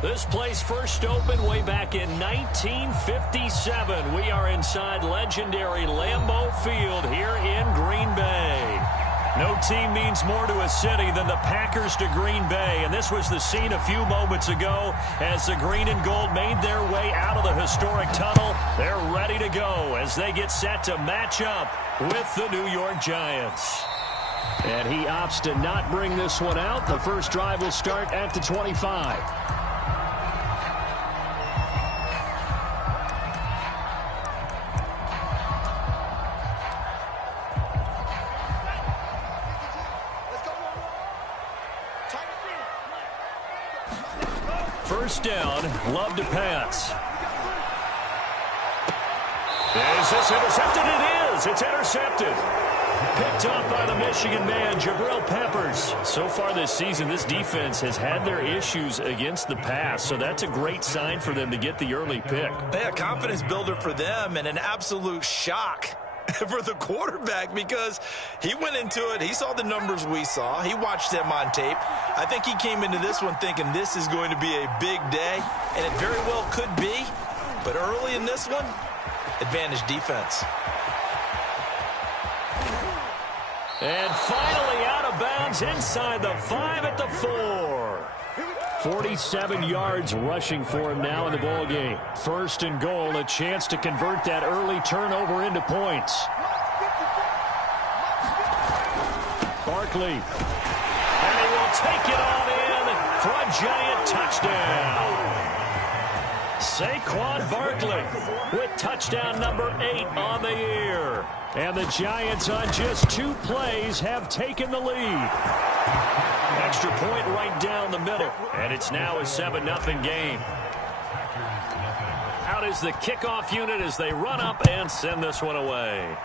This place first opened way back in 1957. We are inside legendary Lambeau Field here in Green Bay. No team means more to a city than the Packers to Green Bay, and this was the scene a few moments ago as the green and gold made their way out of the historic tunnel. They're ready to go as they get set to match up with the New York Giants. And he opts to not bring this one out. The first drive will start at the 25. First down, Love to pass. Is this intercepted? It is. It's intercepted. Picked up by the Michigan man, Jabril Peppers. So far this season, this defense has had their issues against the pass, so that's a great sign for them to get the early pick. Yeah, confidence builder for them and an absolute shock for the quarterback because he went into it. He saw the numbers we saw. He watched them on tape. I think he came into this one thinking this is going to be a big day, and it very well could be. But early in this one, advantage defense. And finally out of bounds inside the 5 at the 4. 47 yards rushing for him now in the ball game. First and goal, a chance to convert that early turnover into points. Barkley. And he will take it on in for a Giant touchdown. Saquon Barkley with touchdown number 8 on the year. And the Giants on just 2 plays have taken the lead. Extra point right down the middle. And it's now a 7-0 game. Out is the kickoff unit as they run up and send this one away.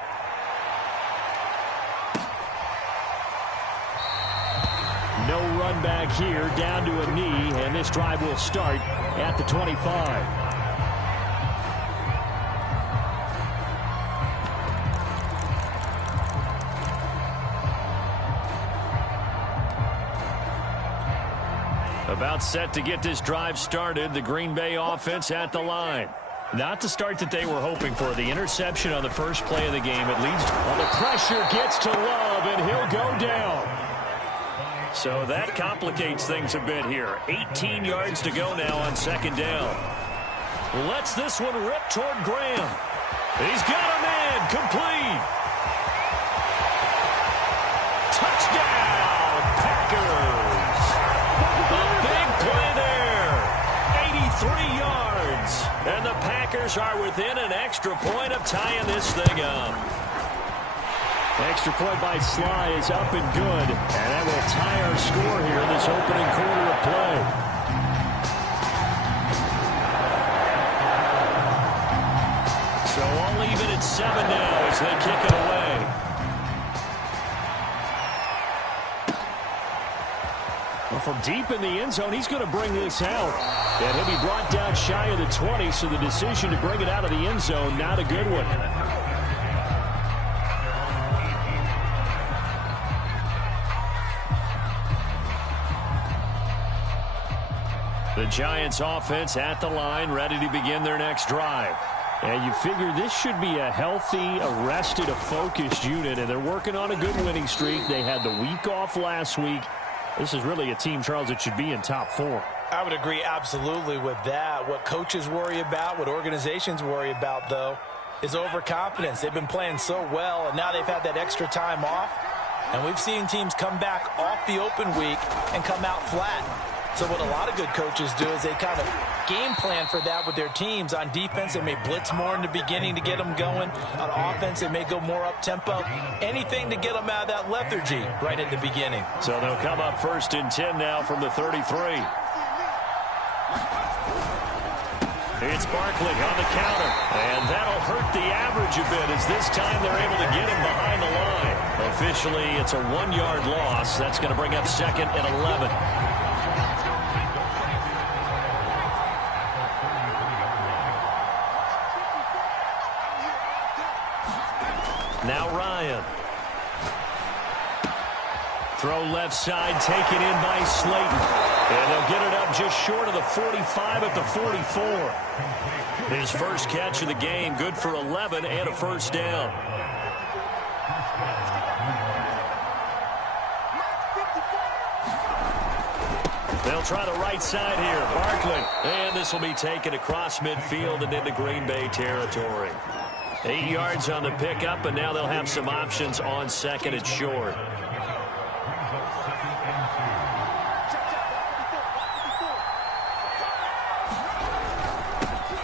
No run back here, down to a knee, and this drive will start at the 25. About set to get this drive started. The Green Bay offense at the line. Not the start that they were hoping for. The interception on the first play of the game. It leads. Well, the pressure gets to Love, and he'll go down. So that complicates things a bit here. 18 yards to go now on second down. Lets this one rip toward Graham. He's got a man. Complete. Touchdown, Packers. A big play there. 83 yards. And the Packers are within an extra point of tying this thing up. Extra point by Sly is up and good. And that will tie our score here in this opening quarter of play. So all even at 7 now as they kick it away. Well, from deep in the end zone, he's going to bring this out. And he'll be brought down shy of the 20, so the decision to bring it out of the end zone, not a good one. The Giants offense at the line, ready to begin their next drive. And you figure this should be a healthy, arrested, a focused unit, and they're working on a good winning streak. They had the week off last week. This is really a team, Charles, that should be in top 4. I would agree absolutely with that. What coaches worry about, what organizations worry about, though, is overconfidence. They've been playing so well, and now they've had that extra time off. And we've seen teams come back off the open week and come out flat. So what a lot of good coaches do is they kind of game plan for that with their teams. On defense, they may blitz more in the beginning to get them going. On offense, they may go more up-tempo. Anything to get them out of that lethargy right at the beginning. So they'll come up first and 10 now from the 33. It's Barkley on the counter. And that'll hurt the average a bit as this time they're able to get him behind the line. Officially, it's a 1-yard loss. That's going to bring up second and 11. Now Ryan. Throw left side, taken in by Slayton. And they'll get it up just short of the 45 at the 44. His first catch of the game, good for 11 and a first down. They'll try the right side here. Barkley. And this will be taken across midfield and into Green Bay territory. 8 yards on the pickup, and now they'll have some options on second and short.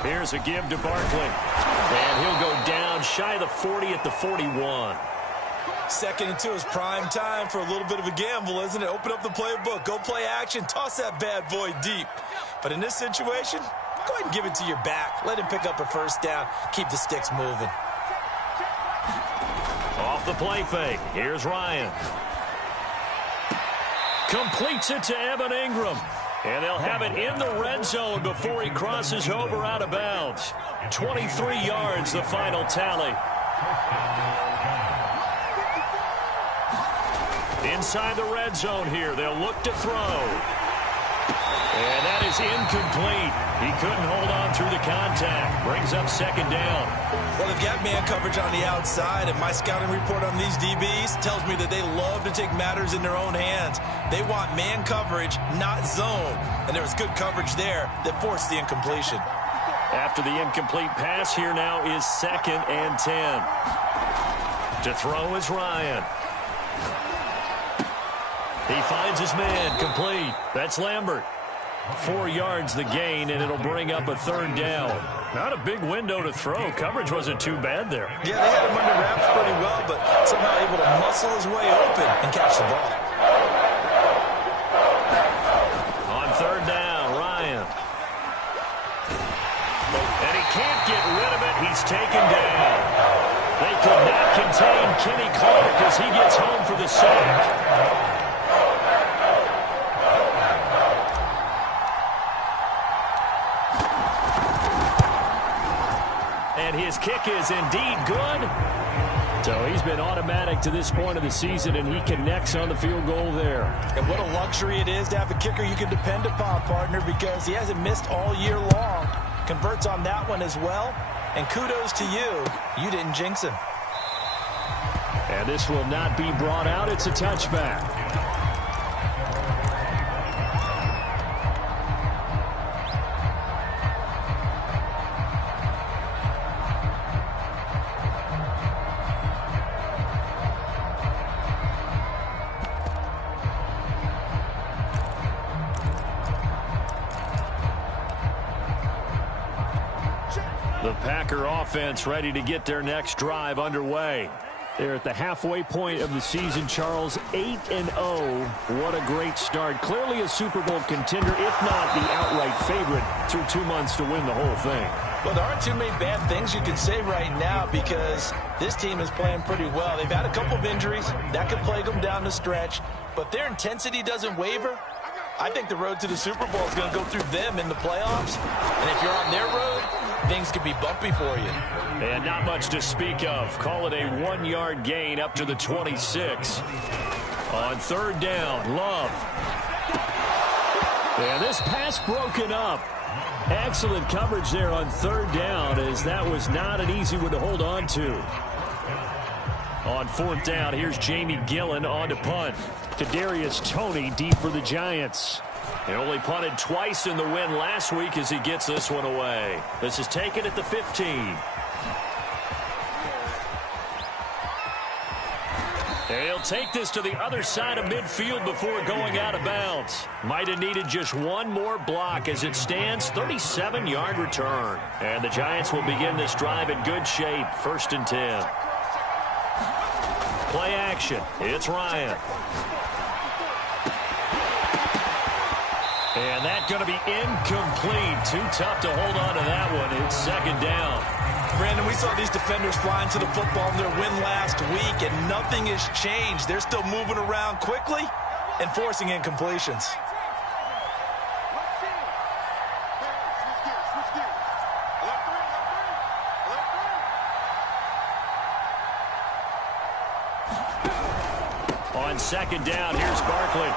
Here's a give to Barkley. And he'll go down shy of the 40 at the 41. Second and 2 is prime time for a little bit of a gamble, isn't it? Open up the playbook, go play action, toss that bad boy deep. But in this situation, go ahead and give it to your back. Let him pick up a first down. Keep the sticks moving. Off the play fake. Here's Ryan. Completes it to Evan Ingram. And they'll have it in the red zone before he crosses over out of bounds. 23 yards, the final tally. Inside the red zone here, they'll look to throw. And that is incomplete. He couldn't hold on through the contact. Brings up second down. Well, they've got man coverage on the outside, and my scouting report on these DBs tells me that they love to take matters in their own hands. They want man coverage, not zone. And there was good coverage there that forced the incompletion. After the incomplete pass, here now is second and 10. To throw is Ryan. He finds his man, complete. That's Lambert. 4 yards the gain, and it'll bring up a third down. Not a big window to throw. Coverage wasn't too bad there. Yeah, they had him under wraps pretty well, but somehow able to muscle his way open and catch the ball. On third down, Ryan. And he can't get rid of it. He's taken down. They could not contain Kenny Clark as he gets home for the sack. And his kick is indeed good. So he's been automatic to this point of the season, and he connects on the field goal there. And what a luxury it is to have a kicker you can depend upon, partner, because he hasn't missed all year long. Converts on that one as well. And kudos to you. You didn't jinx him. And this will not be brought out. It's a touchback. The Packer offense ready to get their next drive underway. They're at the halfway point of the season, Charles, 8-0. What a great start. Clearly a Super Bowl contender, if not the outright favorite, through 2 months to win the whole thing. Well, there aren't too many bad things you can say right now because this team is playing pretty well. They've had a couple of injuries. That could plague them down the stretch. But their intensity doesn't waver. I think the road to the Super Bowl is going to go through them in the playoffs. And if you're on their road, things could be bumpy for you. And not much to speak of. Call it a 1-yard gain up to the 26. On third down, Love. And this pass broken up. Excellent coverage there on third down, as that was not an easy one to hold on to. On fourth down, here's Jamie Gillen on to punt. Kadarius Toney deep for the Giants. He only punted twice in the win last week as he gets this one away. This is taken at the 15. He'll take this to the other side of midfield before going out of bounds. Might have needed just one more block as it stands, 37-yard return. And the Giants will begin this drive in good shape, 1st and 10. Play action. It's Ryan. And that's going to be incomplete. Too tough to hold on to that one. It's second down. Brandon, we saw these defenders flying to the football in their win last week, and nothing has changed. They're still moving around quickly and forcing incompletions. On second down, here's Barkley.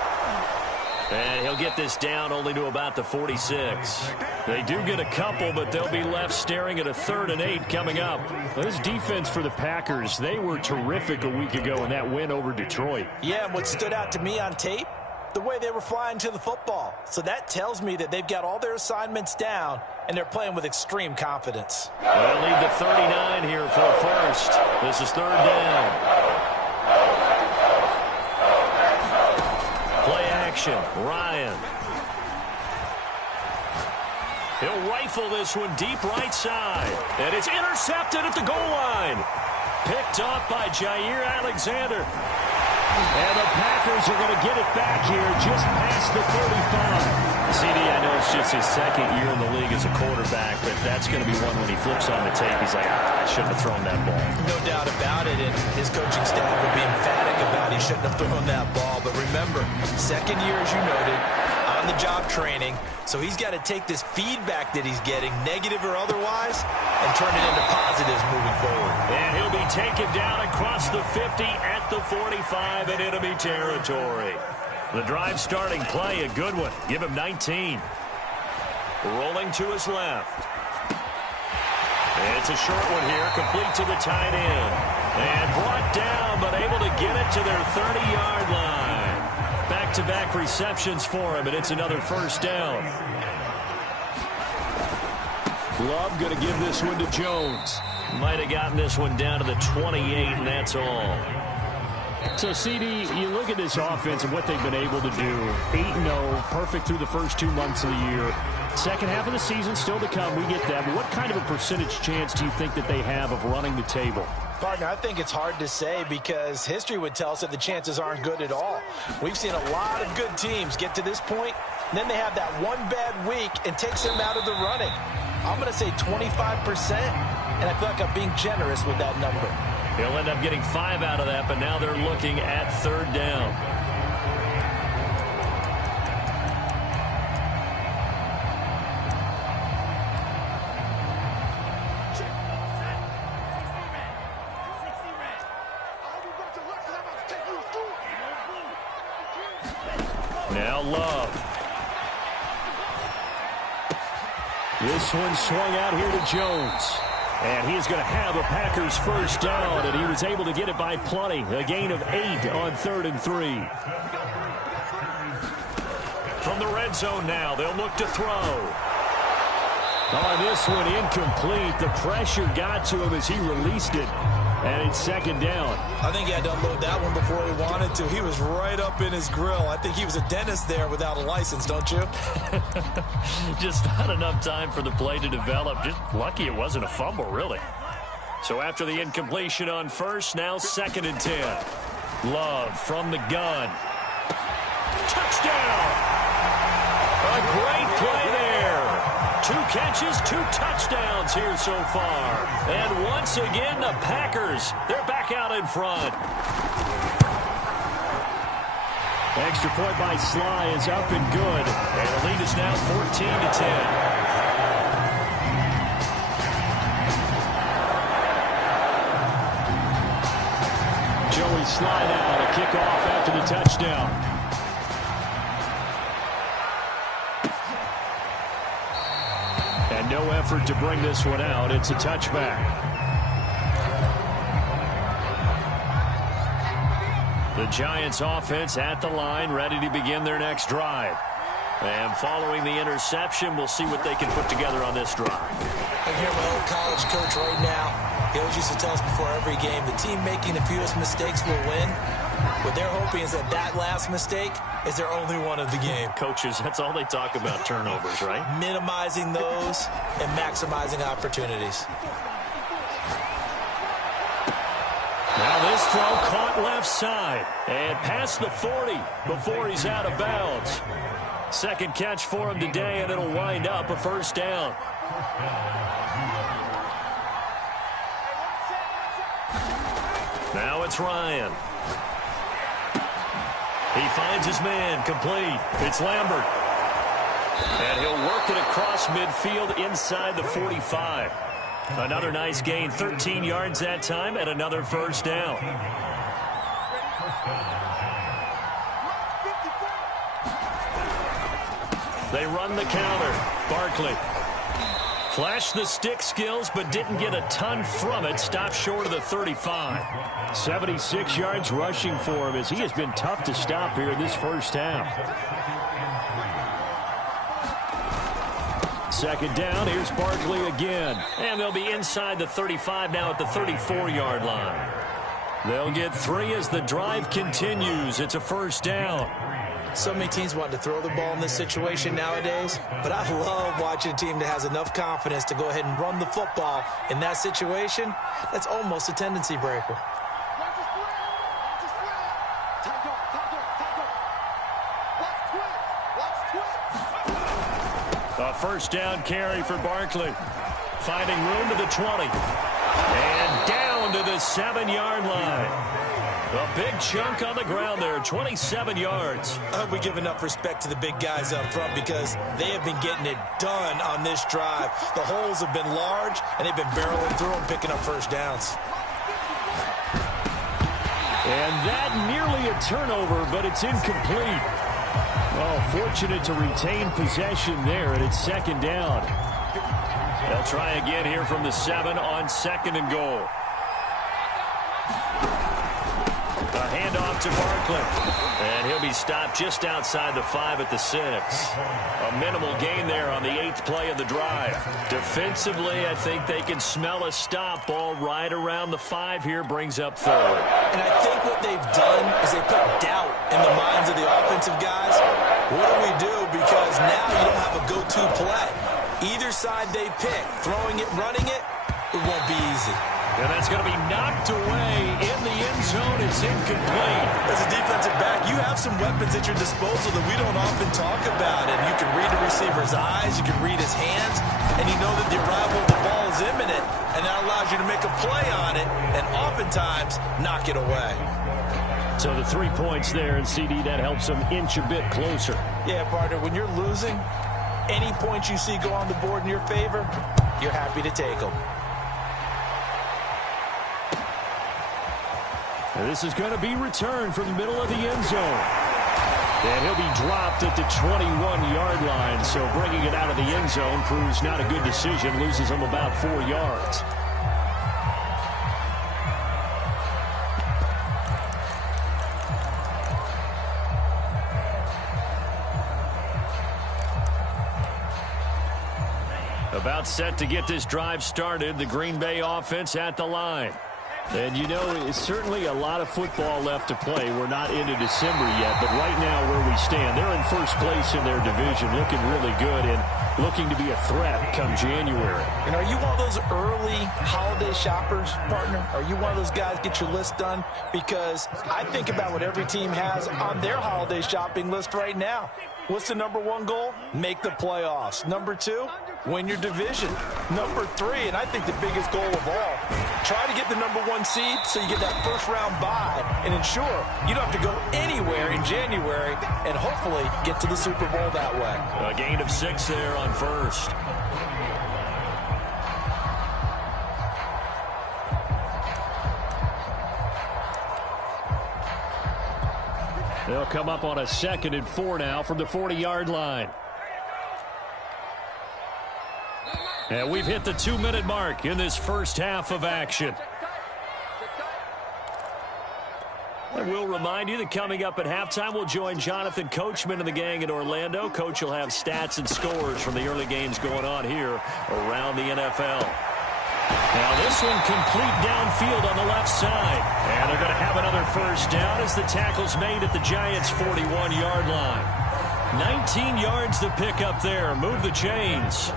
And he'll get this down only to about the 46. They do get a couple, but they'll be left staring at a 3rd and 8 coming up. This defense for the Packers, they were terrific a week ago in that win over Detroit. Yeah, and what stood out to me on tape, the way they were flying to the football. So that tells me that they've got all their assignments down, and they're playing with extreme confidence. They'll leave the 39 here for a first. This is 3rd down. Play action, Ryan. He'll rifle this one deep right side. And it's intercepted at the goal line. Picked off by Jair Alexander. And the Packers are going to get it back here just past the 35. CD, I know it's just his 2nd year in the league as a quarterback, but that's going to be one when he flips on the tape. He's like, I shouldn't have thrown that ball. No doubt about it, and his coaching staff will be emphatic about he shouldn't have thrown that ball. But remember, 2nd year, as you noted, on-the-job training, so he's got to take this feedback that he's getting, negative or otherwise, and turn it into positives moving forward. And he'll be taken down across the 50 at the 45 in enemy territory. The drive starting play, a good one. Give him 19. Rolling to his left. It's a short one here, complete to the tight end. And brought down, but able to get it to their 30-yard line. Back-to-back receptions for him, and it's another first down. Love going to give this one to Jones. Might have gotten this one down to the 28, and that's all. So, CD, you look at this offense and what they've been able to do. 8-0, perfect through the first 2 months of the year. Second half of the season still to come. We get that. But what kind of a percentage chance do you think that they have of running the table? Partner, I think it's hard to say because history would tell us that the chances aren't good at all. We've seen a lot of good teams get to this point, and then they have that one bad week and takes them out of the running. I'm going to say 25%, and I feel like I'm being generous with that number. He'll end up getting 5 out of that, but now they're looking at 3rd down. Now Love. This one swung out here to Jones. And he is going to have a Packers first down, and he was able to get it by plenty. A gain of 8 on 3rd and 3. From the red zone now, they'll look to throw. On this one, incomplete. The pressure got to him as he released it. And it's 2nd down. I think he had to unload that one before he wanted to. He was right up in his grill. I think he was a dentist there without a license, don't you? Just not enough time for the play to develop. Just lucky it wasn't a fumble, really. So after the incompletion on first, now 2nd and 10. Love from the gun. Touchdown! A great play there. 2 catches, 2 touchdowns here so far. And once again, the Packers, they're back out in front. Extra point by Sly is up and good. And the lead is now 14-10. Joey Sly now to kick off after the touchdown. And no effort to bring this one out. It's a touchback. The Giants offense at the line, ready to begin their next drive. And following the interception, we'll see what they can put together on this drive. I hear my old college coach right now. He always used to tell us before every game, the team making the fewest mistakes will win. What they're hoping is that that last mistake is their only one of the game. Coaches, that's all they talk about, turnovers, right? Minimizing those and maximizing opportunities. Now this throw caught left side and past the 40 before he's out of bounds. Second catch for him today, and it'll wind up a first down. Now it's Ryan. He finds his man, complete. It's Lambert. And he'll work it across midfield inside the 45. Another nice gain, 13 yards that time, and another first down. They run the counter. Barkley flashed the stick skills, but didn't get a ton from it. Stopped short of the 35. 76 yards rushing for him as he has been tough to stop here in this first half. Second down, here's Barkley again. And they'll be inside the 35 now at the 34-yard line. They'll get 3 as the drive continues. It's a first down. So many teams want to throw the ball in this situation nowadays, but I love watching a team that has enough confidence to go ahead and run the football in that situation. That's almost a tendency breaker. A first down carry for Barkley. Finding room to the 20. And down to the 7-yard line. A big chunk on the ground there, 27 yards. I hope we give enough respect to the big guys up front because they have been getting it done on this drive. The holes have been large, and they've been barreling through them, picking up first downs. And that nearly a turnover, but it's incomplete. Oh, fortunate to retain possession there, and it's second down. They'll try again here from the 7 on second and goal. A handoff to Barkley. And he'll be stopped just outside the 5 at the 6. A minimal gain there on the 8th play of the drive. Defensively, I think they can smell a stop. Ball right around the 5 here, brings up third. And I think what they've done is they put doubt in the minds of the offensive guys. What do we do? Because now you don't have a go-to play. Either side they pick, throwing it, running it, it won't be easy. And that's going to be knocked away in the end zone. It's incomplete. As a defensive back, you have some weapons at your disposal that we don't often talk about. And you can read the receiver's eyes, you can read his hands, and you know that the arrival of the ball is imminent. And that allows you to make a play on it and oftentimes knock it away. So the 3 points there, and CD, that helps them inch a bit closer. Yeah, partner, when you're losing, any points you see go on the board in your favor, you're happy to take them. And this is going to be returned from the middle of the end zone. And he'll be dropped at the 21-yard line. So bringing it out of the end zone proves not a good decision. Loses him about 4 yards. About set to get this drive started. The Green Bay offense at the line. And, you know, it's certainly a lot of football left to play. We're not into December yet, but right now where we stand, they're in first place in their division, looking really good and looking to be a threat come January. And are you one of those early holiday shoppers, partner? Are you one of those guys get your list done? Because I think about what every team has on their holiday shopping list right now. What's the number 1 goal? Make the playoffs. Number 2, win your division. Number 3, and I think the biggest goal of all, try to get the number 1 seed so you get that first-round bye and ensure you don't have to go anywhere in January and hopefully get to the Super Bowl that way. A gain of 6 there on first. They'll come up on a 2nd and 4 now from the 40-yard line. And we've hit the 2-minute mark in this first half of action. And we'll remind you that coming up at halftime, we'll join Jonathan Coachman and the gang in Orlando. Coach will have stats and scores from the early games going on here around the NFL. Now this one complete downfield on the left side. And they're going to have another first down as the tackle's made at the Giants' 41-yard line. 19 yards to pick up there. Move the chains.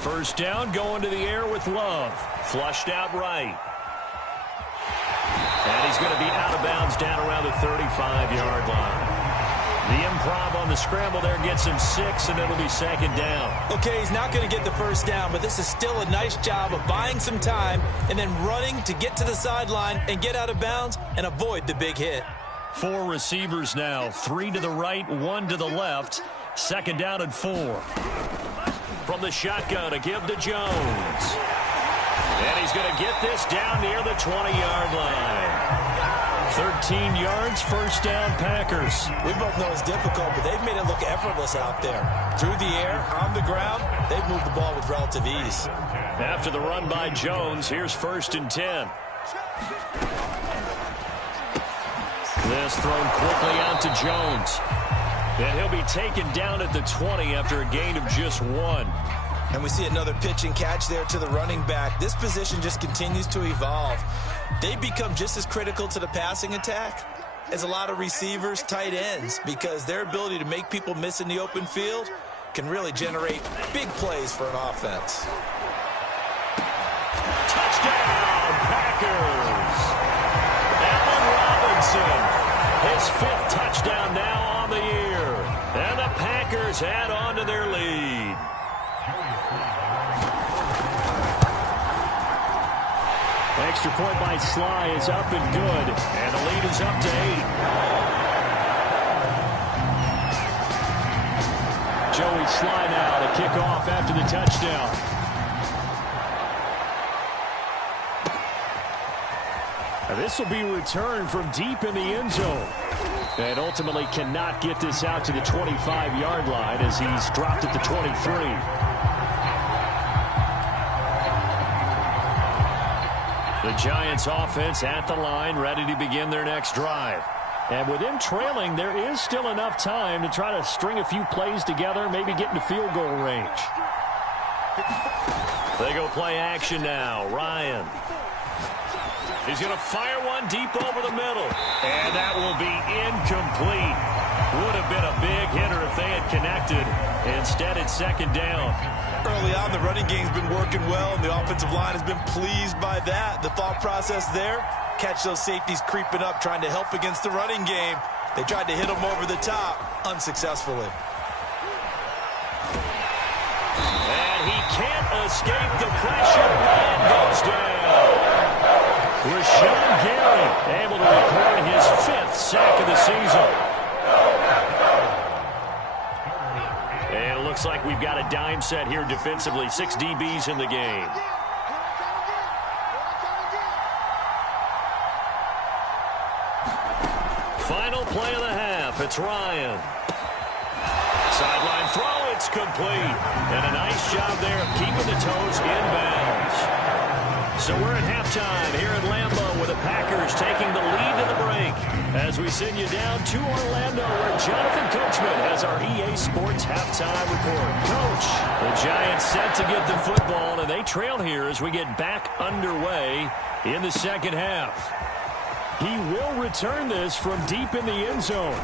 First down going to the air with Love. Flushed out right. And he's going to be out of bounds down around the 35-yard line. The improv on the scramble there gets him 6, and it'll be 2nd down. Okay, he's not going to get the first down, but this is still a nice job of buying some time and then running to get to the sideline and get out of bounds and avoid the big hit. 4 receivers now, 3 to the right, 1 to the left. 2nd down and 4. From the shotgun, a give to Jones. And he's going to get this down near the 20-yard line. 13 yards, first down, Packers. We both know it's difficult, but they've made it look effortless out there. Through the air, on the ground, they've moved the ball with relative ease. After the run by Jones, here's 1st and 10. This thrown quickly out to Jones. And he'll be taken down at the 20 after a gain of just 1. And we see another pitch and catch there to the running back. This position just continues to evolve. They become just as critical to the passing attack as a lot of receivers, tight ends, because their ability to make people miss in the open field can really generate big plays for an offense. Touchdown, Packers! Allen Robinson, his 5th touchdown now on the year. And the Packers add on to their lead. Extra point by Sly is up and good. And the lead is up to 8. Joey Sly now to kick off after the touchdown. Now this will be returned from deep in the end zone. And ultimately cannot get this out to the 25-yard line as he's dropped at the 23. The Giants offense at the line, ready to begin their next drive. And with them trailing, there is still enough time to try to string a few plays together, maybe get into field goal range. They go play action now. Ryan. He's going to fire one deep over the middle. And that will be incomplete. Would have been a big hitter if they had connected. Instead, it's 2nd down. Early on, the running game's been working well, and the offensive line has been pleased by that. The thought process there, catch those safeties creeping up, trying to help against the running game. They tried to hit them over the top, unsuccessfully. And he can't escape the pressure. Man goes down. Rashawn Gary able to record his 5th sack of the season. And it looks like we've got a dime set here defensively. 6 DBs in the game. Final play of the half. It's Ryan. Sideline throw. It's complete. And a nice job there of keeping the toes in bounds. So we're at halftime here at Lambeau with the Packers taking the lead to the break. As we send you down to Orlando where Jonathan Coachman has our EA Sports halftime report. Coach, the Giants set to get the football, and they trail here as we get back underway in the 2nd half. He will return this from deep in the end zone.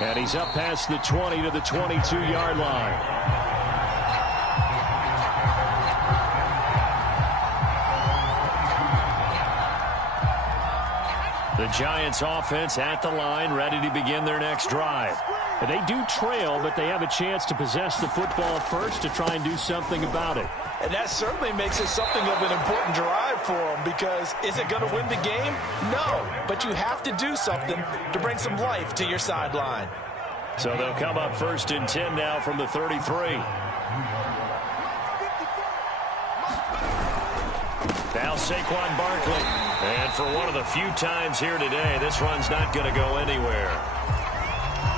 And he's up past the 20 to the 22-yard line. The Giants offense at the line, ready to begin their next drive. And they do trail, but they have a chance to possess the football first to try and do something about it. And that certainly makes it something of an important drive for them, because is it going to win the game? No, but you have to do something to bring some life to your sideline. So they'll come up 1st and 10 now from the 33. Now Saquon Barkley. And for one of the few times here today, this run's not going to go anywhere.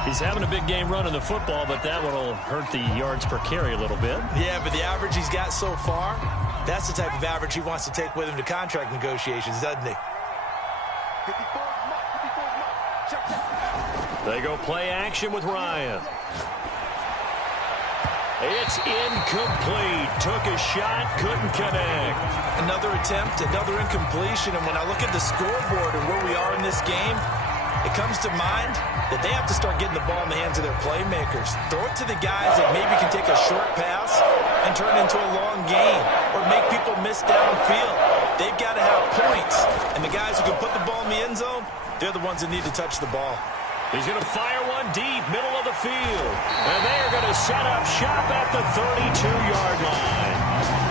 He's having a big game running the football, but that one will hurt the yards per carry a little bit. Yeah, but the average he's got so far, that's the type of average he wants to take with him to contract negotiations, doesn't he? They go play action with Ryan. It's incomplete. Took a shot, couldn't connect. Another attempt, another incompletion. And when I look at the scoreboard and where we are in this game, it comes to mind that they have to start getting the ball in the hands of their playmakers. Throw it to the guys that maybe can take a short pass and turn it into a long gain or make people miss downfield. They've got to have points. And the guys who can put the ball in the end zone, they're the ones that need to touch the ball. He's going to fire one deep, middle of the field. And they are going to set up shop at the 32-yard line.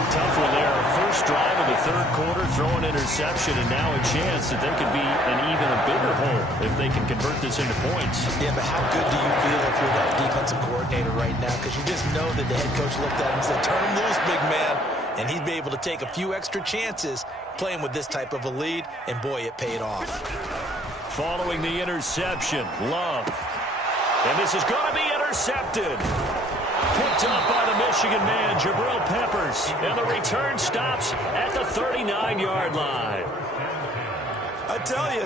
Tough one there. First drive of the 3rd quarter, throw an interception, and now a chance that they could be in even a bigger hole if they can convert this into points. Yeah, but how good do you feel if you're that defensive coordinator right now? Because you just know that the head coach looked at him and said, turn him loose, big man. And he'd be able to take a few extra chances playing with this type of a lead, and boy, it paid off. following the interception. Love. And this is going to be intercepted. Picked up by the Michigan man, Jabril Peppers. And the return stops at the 39-yard line. I tell you,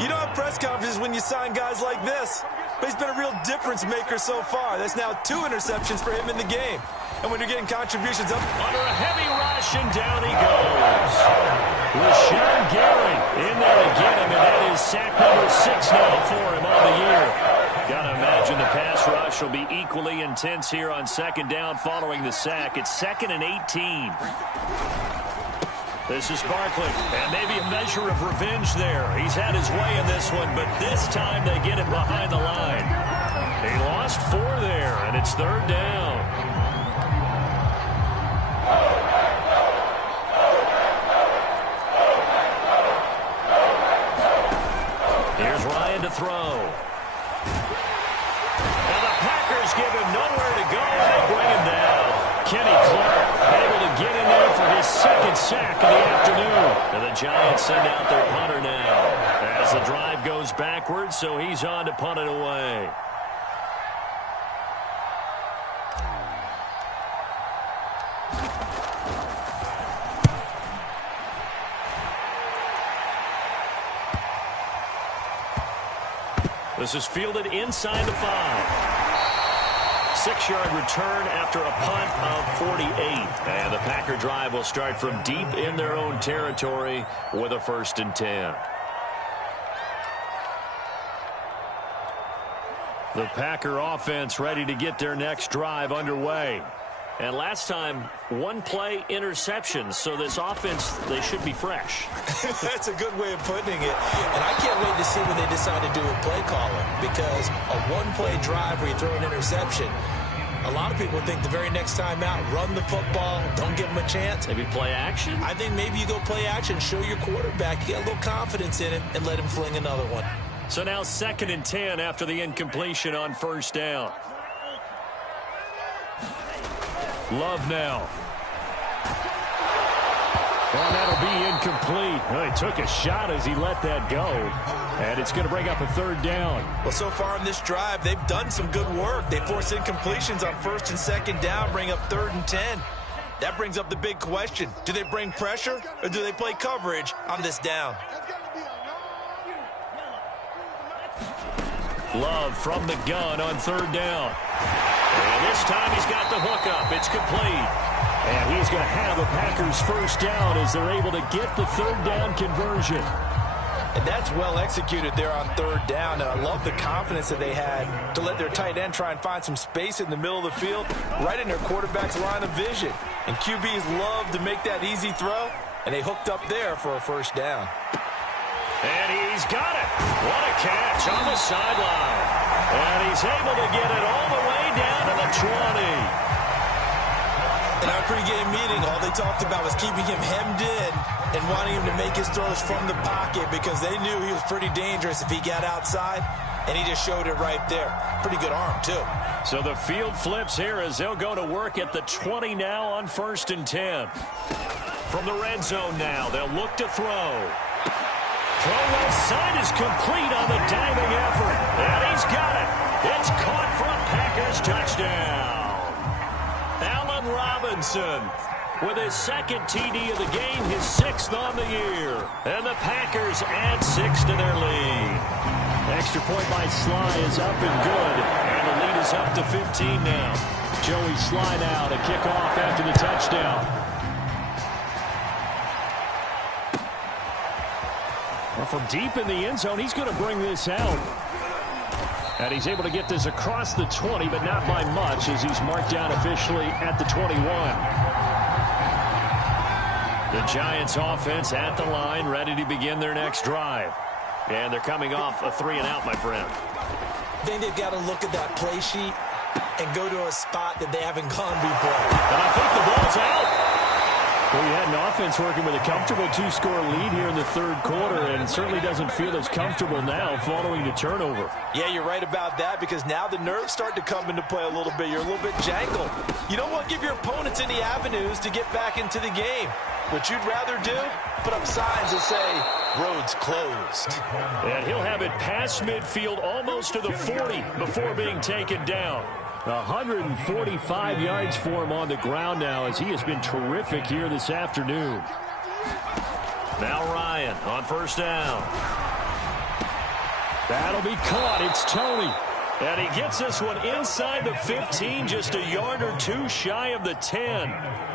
you don't have press conferences when you sign guys like this. But he's been a real difference maker so far. That's now 2 interceptions for him in the game. And when you're getting contributions up under a heavy rush, and down he goes. Rashawn Gary in there to get him, and that is sack number 6 now for him on the year. Got to imagine the pass rush will be equally intense here on second down following the sack. It's 2nd and 18. This is Barkley, and maybe a measure of revenge there. He's had his way in this one, but this time they get him behind the line. He lost 4 there, and it's 3rd down. Here's Ryan to throw. And the Packers give him nowhere to go, and they bring him down. Kenny Clark able to get in there for his 2nd sack of the afternoon. And the Giants send out their punter now as the drive goes backwards, so he's on to punt it away. This is fielded inside the 5. 6-yard return after a punt of 48. And the Packer drive will start from deep in their own territory with a 1st and 10. The Packer offense ready to get their next drive underway. And last time, 1-play interception. So this offense, they should be fresh. That's a good way of putting it. And I can't wait to see what they decide to do with play calling. Because a 1-play drive where you throw an interception, a lot of people think the very next time out, run the football, don't give them a chance. Maybe play action? I think maybe you go play action, show your quarterback, get a little confidence in it, and let him fling another one. So now 2nd and 10 after the incompletion on 1st down. Love now. And that'll be incomplete. Well, he took a shot as he let that go. And it's going to bring up a 3rd down. Well, so far in this drive, they've done some good work. They force incompletions on 1st and 2nd down, bring up 3rd and 10. That brings up the big question. Do they bring pressure or do they play coverage on this down? Love from the gun on 3rd down. And this time he's got the hookup. It's complete. And he's going to have a Packers 1st down as they're able to get the 3rd down conversion. And that's well executed there on 3rd down. And I love the confidence that they had to let their tight end try and find some space in the middle of the field, right in their quarterback's line of vision. And QBs love to make that easy throw, and they hooked up there for a 1st down. And he's got it. What a catch on the sideline. And he's able to get it all the way down to the 20. In our pregame meeting, all they talked about was keeping him hemmed in and wanting him to make his throws from the pocket because they knew he was pretty dangerous if he got outside, and he just showed it right there. Pretty good arm, too. So the field flips here as they'll go to work at the 20 now on 1st and 10. From the red zone now, they'll look to throw. Throw left side is complete on the diving effort. And he's got it. It's caught for a Packers touchdown. Allen Robinson with his 2nd TD of the game, his 6th on the year. And the Packers add 6 to their lead. Extra point by Sly is up and good. And the lead is up to 15 now. Joey Sly now to kick off after the touchdown. Well, from deep in the end zone, he's going to bring this out. And he's able to get this across the 20, but not by much as he's marked down officially at the 21. The Giants offense at the line, ready to begin their next drive. And they're coming off a 3-and-out, my friend. I think they've got to look at that play sheet and go to a spot that they haven't gone before. And I think the ball's out. Well, you had an offense working with a comfortable 2-score lead here in the third quarter, and certainly doesn't feel as comfortable now following the turnover. Yeah, you're right about that, because now the nerves start to come into play a little bit. You're a little bit jangled. You don't want to give your opponents any avenues to get back into the game. What you'd rather do, put up signs that say, roads closed. And he'll have it past midfield almost to the 40 before being taken down. 145 yards for him on the ground now, as he has been terrific here this afternoon. Now Ryan on first down. That'll be caught. It's Tony. And he gets this one inside the 15, just a yard or two shy of the 10.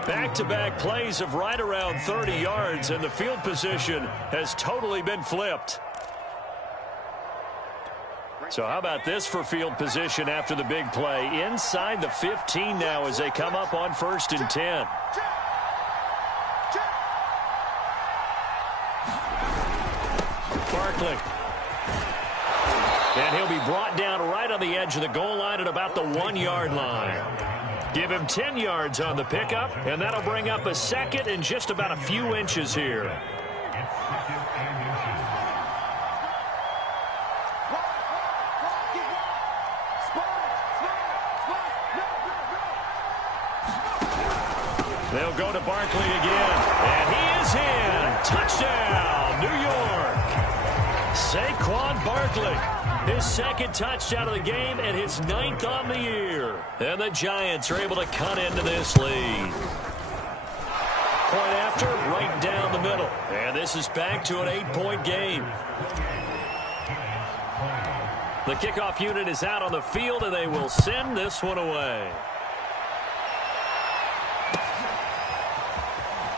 Back-to-back plays of right around 30 yards, and the field position has totally been flipped. So how about this for field position after the big play? Inside the 15 now as they come up on 1st and 10. Barkley. And he'll be brought down right on the edge of the goal line at about the 1-yard line. Give him 10 yards on the pickup, and that'll bring up a second and just about a few inches here. They'll go to Barkley again, and he is in. Touchdown, New York. Saquon Barkley, his second touchdown of the game and his 9th on the year. And the Giants are able to cut into this lead. Point after, right down the middle. And this is back to an 8-point game. The kickoff unit is out on the field, and they will send this one away.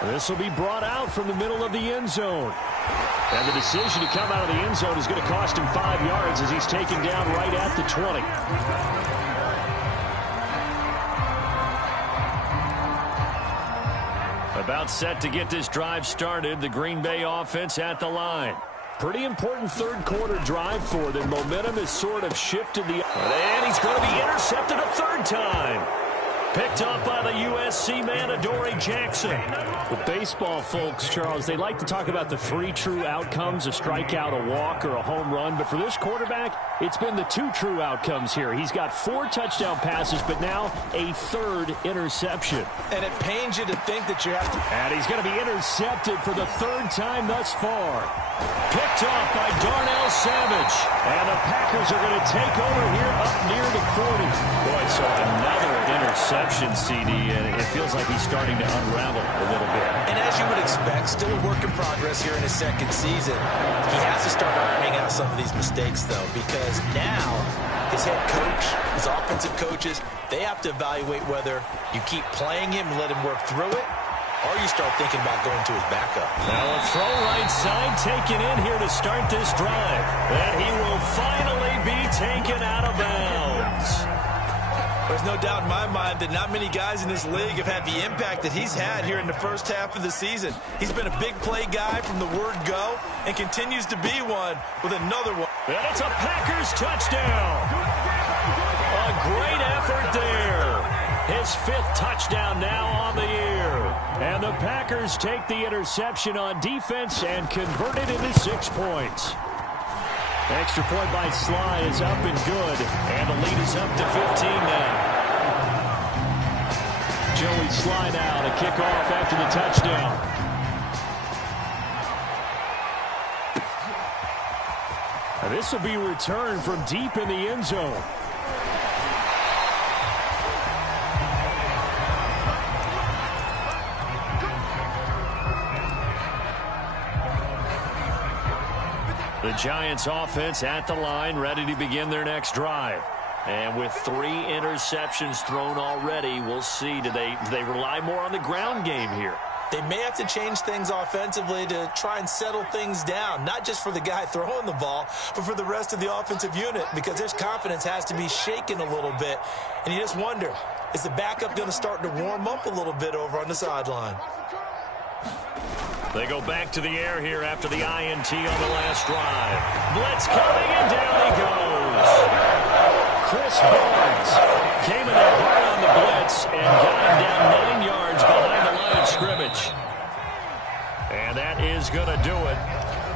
This will be brought out from the middle of the end zone. And the decision to come out of the end zone is going to cost him 5 yards as he's taken down right at the 20. About set to get this drive started. The Green Bay offense at the line. Pretty important third quarter drive for them. Momentum has sort of shifted the... And he's going to be intercepted a third time. Picked up by the USC man, Adoree Jackson. The baseball folks, Charles, they like to talk about the 3 true outcomes, a strikeout, a walk, or a home run. But for this quarterback, it's been the 2 true outcomes here. He's got 4 touchdown passes, but now a 3rd interception. And it pains you to think that you have to... And he's going to be intercepted for the 3rd time thus far. Picked off by Darnell Savage. And the Packers are going to take over here up near the 40. Boy, so another interception, CD, and it feels like he's starting to unravel a little bit. And as you would expect, still a work in progress here in his 2nd season. He has to start ironing out some of these mistakes, though, because now his head coach, his offensive coaches, they have to evaluate whether you keep playing him and let him work through it, or you start thinking about going to his backup. Now a throw right side taken in here to start this drive. And he will finally be taken out of bounds. There's no doubt in my mind that not many guys in this league have had the impact that he's had here in the first half of the season. He's been a big play guy from the word go and continues to be one with another one. And it's a Packers touchdown. A great effort there. His 5th touchdown now on the year. And the Packers take the interception on defense and convert it into 6 points. Extra point by Sly is up and good. And the lead is up to 15 now. Joey Sly now to kick off after the touchdown. And this will be returned from deep in the end zone. The Giants offense at the line, ready to begin their next drive. And with 3 interceptions thrown already, we'll see. Do they rely more on the ground game here? They may have to change things offensively to try and settle things down, not just for the guy throwing the ball, but for the rest of the offensive unit, because their confidence has to be shaken a little bit. And you just wonder, is the backup going to start to warm up a little bit over on the sideline? They go back to the air here after the INT on the last drive. Blitz coming, and down he goes. Chris Barnes came in there hard on the blitz and got him down 9 yards behind the line of scrimmage. that is going to do it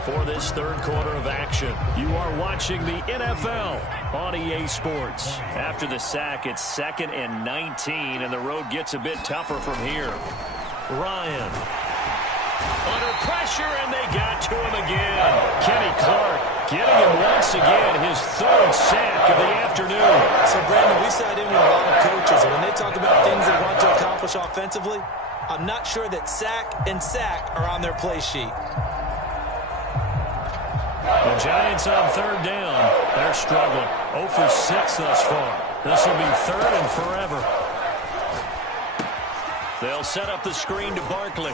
for this third quarter of action. You are watching the NFL on EA Sports. After the sack, it's 2nd and 19, and the road gets a bit tougher from here. Ryan under pressure, and they got to him again. Kenny Clark getting him once again, his 3rd sack of the afternoon. So, Brandon, we sat in with a lot of coaches, and when they talk about things they want to accomplish offensively, I'm not sure that sack and sack are on their play sheet. The Giants on 3rd down. They're struggling. 0 for 6 thus far. This will be 3rd and forever. They'll set up the screen to Barkley.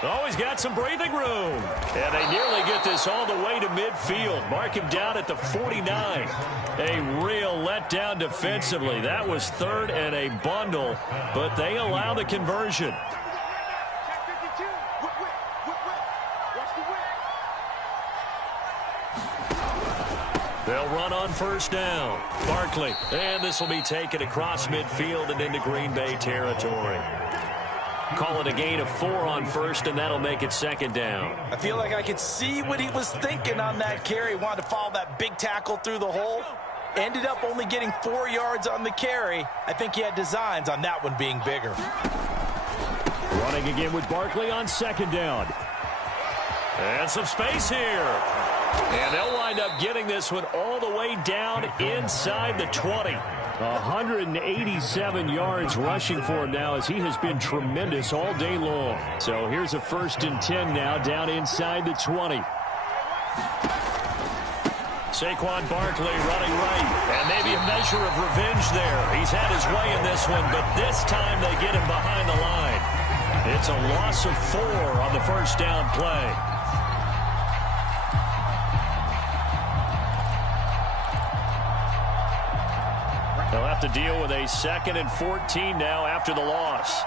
Oh, he's got some breathing room. And they nearly get this all the way to midfield. Mark him down at the 49. A real letdown defensively. That was 3rd and a bundle, but they allow the conversion. They'll run on 1st down. Barkley. And this will be taken across midfield and into Green Bay territory. Call it a gain of 4 on 1st, and that'll make it 2nd down. I feel like I could see what he was thinking on that carry. Wanted to follow that big tackle through the hole. Ended up only getting 4 yards on the carry. I think he had designs on that one being bigger. Running again with Barkley on 2nd down. And some space here. And they'll wind up getting this one all the way down inside the 20. 187 yards rushing for him now, as he has been tremendous all day long. So here's a 1st and 10 now, down inside the 20. Saquon Barkley running right. And maybe a measure of revenge there. He's had his way in this one, but this time they get him behind the line. It's a loss of 4 on the 1st down play. They'll have to deal with a 2nd and 14 now after the loss.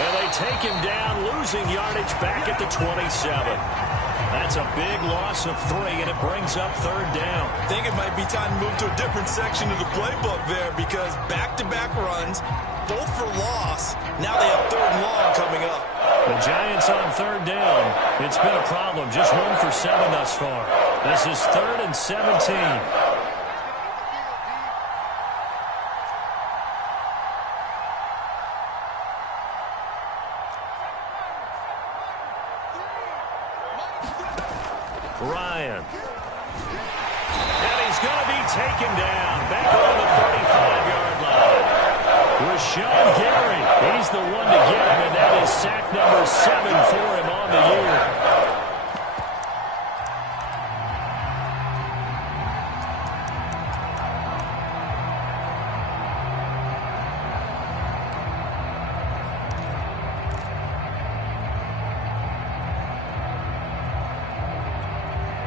And they take him down, losing yardage back at the 27. That's a big loss of 3, and it brings up 3rd down. I think it might be time to move to a different section of the playbook there, because back-to-back runs, both for loss. Now they have 3rd and long coming up. The Giants on 3rd down. It's been a problem. Just 1 for 7 thus far. This is 3rd and 17. Ryan. And he's going to be taken down. Back on the 35-yard line. Rashawn Gary. He's the one to get him, and that is sack number 7 for him on the year.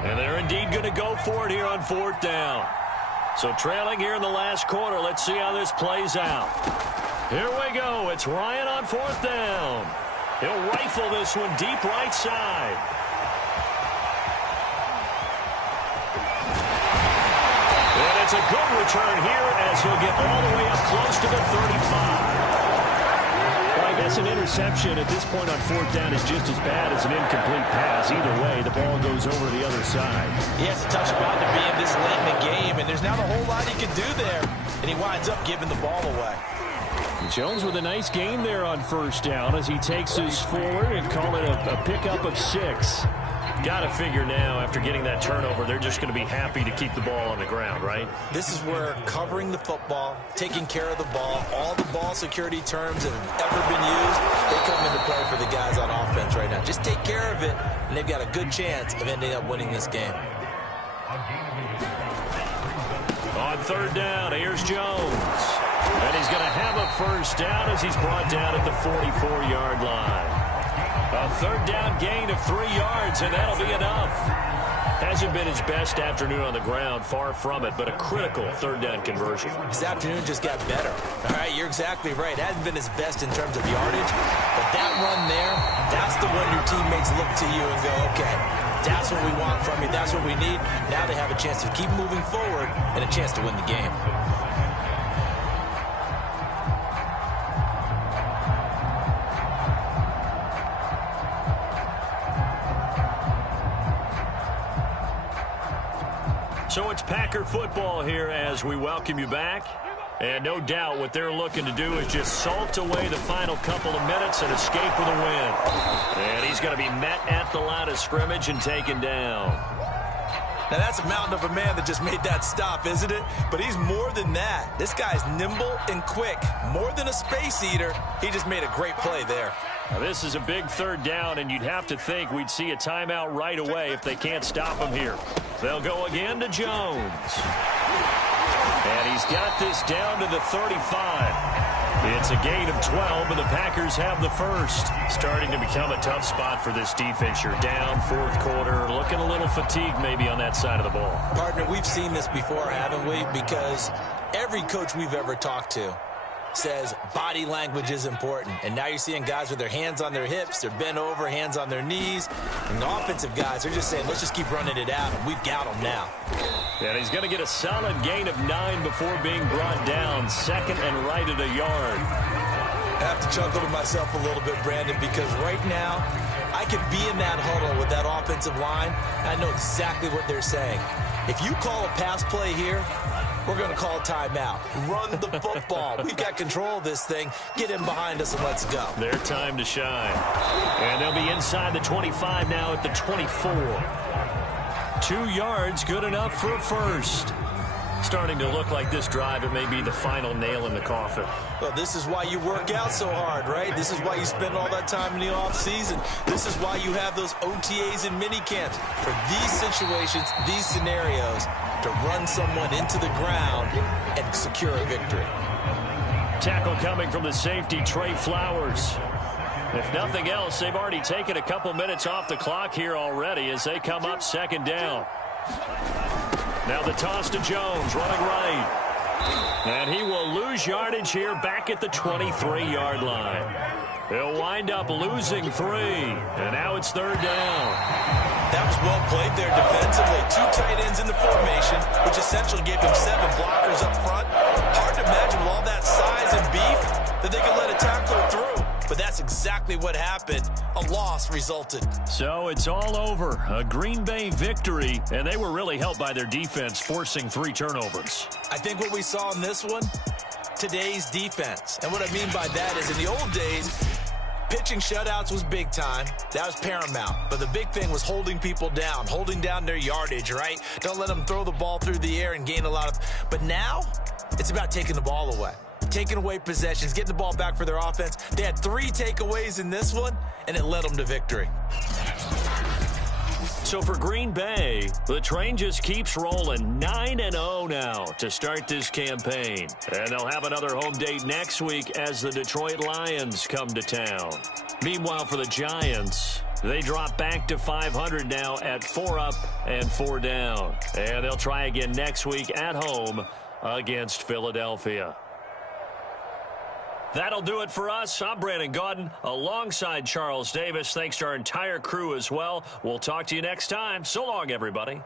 And they're indeed going to go for it here on 4th down. So trailing here in the last quarter. Let's see how this plays out. Here we go. It's Ryan on 4th down. He'll rifle this one deep right side. And it's a good return here as he'll get all the way up close to the 35. Well, I guess an interception at this point on 4th down is just as bad as an incomplete pass. Either way, the ball goes over the other side. Yeah, it's a tough spot to be in this late in the game, and there's not a whole lot he can do there. And he winds up giving the ball away. Jones with a nice gain there on 1st down as he takes us forward and call it a pickup of 6. Got to figure now, after getting that turnover, they're just going to be happy to keep the ball on the ground, right? This is where covering the football, taking care of the ball, all the ball security terms that have ever been used, they come into play for the guys on offense right now. Just take care of it, and they've got a good chance of ending up winning this game. On 3rd down, here's Jones. And he's going to have a 1st down as he's brought down at the 44-yard line. A 3rd down gain of 3 yards, and that'll be enough. Hasn't been his best afternoon on the ground, far from it, but a critical 3rd down conversion. His afternoon just got better. All right, you're exactly right. Hasn't been his best in terms of yardage, but that run there, that's the one your teammates look to you and go, okay, that's what we want from you. That's what we need. Now they have a chance to keep moving forward and a chance to win the game. So it's Packer football here as we welcome you back. And no doubt what they're looking to do is just salt away the final couple of minutes and escape with a win. And he's going to be met at the line of scrimmage and taken down. Now, that's a mountain of a man that just made that stop, isn't it? But he's more than that. This guy's nimble and quick. More than a space eater, he just made a great play there. Now, this is a big third down, and you'd have to think we'd see a timeout right away if they can't stop him here. They'll go again to Jones. And he's got this down to the 35. It's a gain of 12, and the Packers have the first. Starting to become a tough spot for this defense. You're down fourth quarter, looking a little fatigued maybe on that side of the ball. Partner, we've seen this before, haven't we? Because every coach we've ever talked to says body language is important. And now you're seeing guys with their hands on their hips, they're bent over, hands on their knees. And the offensive guys are just saying, let's just keep running it out, and we've got them now. And he's going to get a solid gain of 9 before being brought down. Second and right at a yard. I have to chuckle to myself a little bit, Brandon, because right now I could be in that huddle with that offensive line, and I know exactly what they're saying. If you call a pass play here, we're going to call a timeout. Run the football. We've got control of this thing. Get in behind us and let's go. Their time to shine. And they'll be inside the 25 now at the 24. 2 yards, good enough for a first. Starting to look like this drive, it may be the final nail in the coffin. Well, this is why you work out so hard, right? This is why you spend all that time in the offseason. This is why you have those OTAs and mini camps. For these situations, these scenarios, to run someone into the ground and secure a victory. Tackle coming from the safety, Trey Flowers. If nothing else, they've already taken a couple minutes off the clock here already as they come up second down. Now the toss to Jones, running right. And he will lose yardage here back at the 23-yard line. He'll wind up losing 3. And now it's third down. That was well played there defensively. 2 tight ends in the formation, which essentially gave them 7 blockers up front. Hard to imagine with all that size and beef that they could let a tackler through. But that's exactly what happened. A loss resulted. So it's all over. A Green Bay victory, and they were really helped by their defense, forcing 3 turnovers. I think what we saw in this one, today's defense. And what I mean by that is in the old days, pitching shutouts was big time. That was paramount. But the big thing was holding people down, holding down their yardage, right? Don't let them throw the ball through the air and gain a lot of... But now, it's about taking the ball away. Taking away possessions, getting the ball back for their offense. They had 3 takeaways in this one, and it led them to victory. So for Green Bay, the train just keeps rolling. 9-0 now to start this campaign. And they'll have another home date next week as the Detroit Lions come to town. Meanwhile, for the Giants, they drop back to 500 now at 4 up and 4 down. And they'll try again next week at home against Philadelphia. That'll do it for us. I'm Brandon Gaudin alongside Charles Davis. Thanks to our entire crew as well. We'll talk to you next time. So long, everybody.